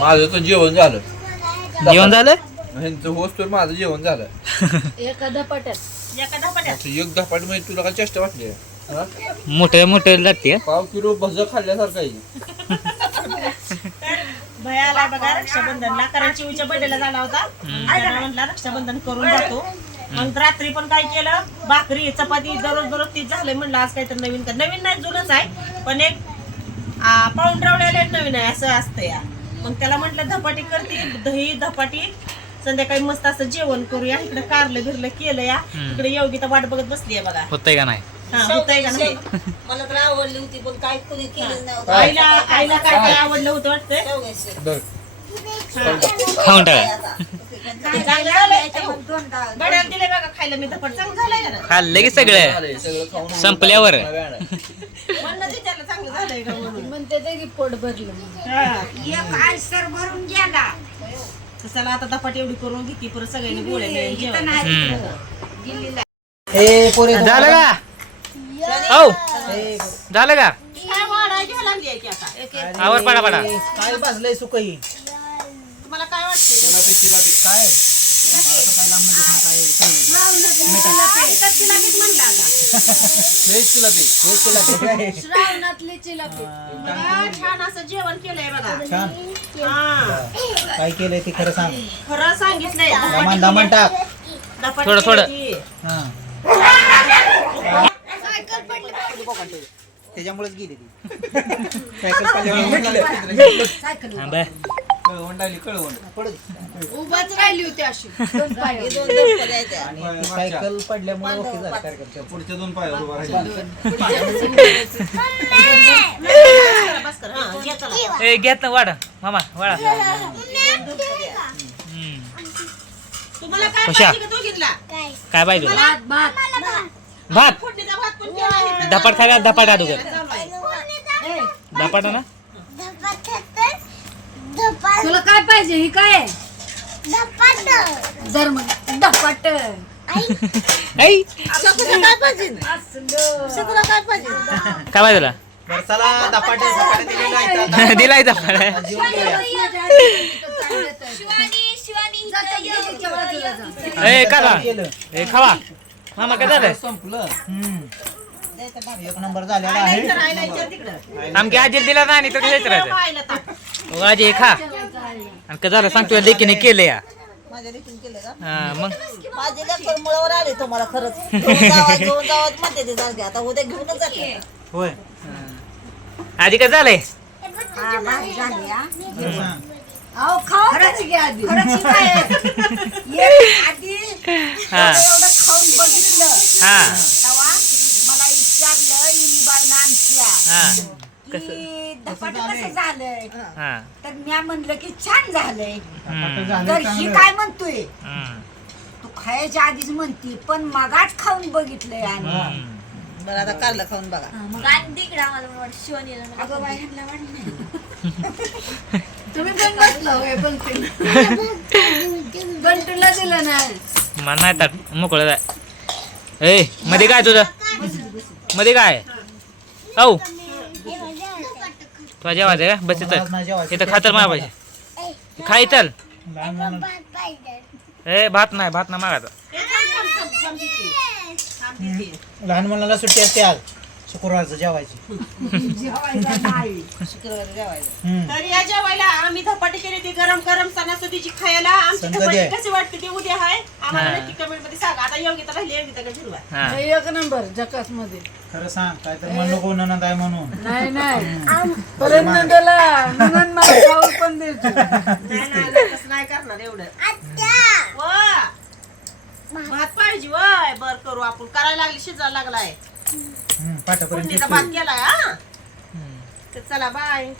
माझं तर जेवण झालं. जेवण झालं? ह्यांचं होस तर माझं जेवण झालं. एका धपाट्यात. एका धपाट्यात. आता एक धपाटमध्ये तुला काय चेष्टा वाटली? हा? मोठं मोठं लागते पाव किलो भज खाल्ल्यासारखं आहे. तर भयाला बघा रक्षाबंधनला कारण चिवच्या बर्थडेला झाला होता. म्हटलं रक्षाबंधन करून जातो. मग रात्री पण काय केलं? भाकरी चपाती दररोज दररोज तीच झालंय म्हणलं आज काहीतरी नवीन नवीन नाही जुनच आहे. पण एक पाऊंड रवड्याला एक नवीन आहे असं असतं या मग त्याला म्हटलं धपाटी करते दही धपाटी. संध्याकाळी मस्त असं जेवण करूया. इकडे कारलं बिरलं केलं या. इकडे योगिता वाट बघत बसली आहे बघा. होतंय का नाही? हा, होतंय का नाही? मला तर आवडली होती पण काय कोणी केलं नव्हतं. आईला आईला काय काय आवडलं होतं वाटतंय? शेवग्याची. बघ. खाऊन टाका. चांगलं झालंय बड्याला दिले बघा खायला मी धपाट. चांगलं झालंय का ना? खाल्लं की सगळं. संपल्यावर म्हणलं विचारलं चांगलं झालंय का म्हणून पोट भरलं म्हणून. हा. चला आता धपाट एवढी करून घेते परत सगळ्यांनी गोळ्या झालं का? औ. झालं का? काय लागली की आता? आवर पडा पडा. काय भाजलंय सुकई तुम्हाला काय वाटतंय? काय? काय श्रावणातली बघा, छान असं जेवण केलंय बघा छान हा काय केलंय ते खरं सांग खरं सांगितलंय दमन दमन टाक थोडं- थोडं. केली. हा त्याच्यामुळेच गेली ती सायकल कळवण कळवण उभाच राहिली होती अशी. दोन पायावर. दोन धपके द्यायच्या. आणि ती सायकल पडल्यामुळे ओके झालं कार्यक्रम. पुढच्या दोन पायावर उभा राहिला. चला, बस कर. हा, घे चला. ए घेत ना वाडा मामा वाडा हम्म. तुम्हाला काय कशा? पाहिजे का दोघींना? काय? पाहिजे? तुला? भात भात. भात. फोडणीचा भात पण केला आहे. धपाट खायला धपाट अगोदर चालू आहे. ए, धपाट ना? तुला काय पाहिजे? ही काय? आहे? जर मग ऐ काय पाहिजे? असलं. काय पाहिजे? काय तुला? दिलेले. दिलाय जेवून. ए काका ए खावा. मामा काय झालं? संपलं. एक नंबर झालेला आहे. आमची आजी दिला नाही तर ताट. हो, आजी हे खा आणि काय झालं? सांगतो लेकीने केलं या. माझ्या लेकीने केलं का? हा, मग? माझे लेकर मुळावर आले तुम्हाला खरंच. घेऊन जावा घेऊन जावा म्हणते ते आता उद्या घेऊनच जाते. होय. आजी काय झालंय. अहो खाऊ खरंच आधी. हा खाऊन बघितलं. हा. मला विचारलं हा. की धपाट कसं झालंय. हा. तर मी म्हणलं की छान झालंय. झाले तर ही चांगलं. काय म्हणतोय? हम्म. तू खायच्या आधीच म्हणती पण मगाच खाऊन बघितलंय आणि. हम्म. बरं आता कारलं खाऊन बघा. अगं बाई, ह्यांना वाढलं नाही. तुम्ही पण बसला होय पंक्तीला. गंटूला दिलं नाही. मला नाही ताट मोकळं जाय. ए मध्ये काय तुझं? मध्ये काय औ. तुला जेवायचं का? बस. इथं. इथं खातर माय पाहिजे मुलांना- ए भात नाही भात नाही मागायचा. हे. लहान मुलाला सुट्टी असते आज. शुक्रवारचं जेवायची. नाही. शुक्रवारी जेवायला हम्म. तर या जेवायला आम्ही धपाटी केली ती गरम गरम सणासुदीची खायला. आमची संगती धपाटी आहे. कशी वाटते ती उद्या आहे आम्हाला हा. नक्की कमेंटमध्ये सांगा. आता योगिता राहिली योगिता का झिरवा हा. एक नंबर जकासमध्ये खरं सांग काय तर म्हणू नको ननंद आहे म्हणून. नाही नाही. परत नंदला म्हणून मला खाऊ पण द्यायची नाही नाही नाही, तसं नाही करणार एवढं. वा. भात पाहिजे वय. बर करू आपण. करायला लागली शिजायला लागलाय. पाठापर्यंत. भात केलाय हा? तर चला बाय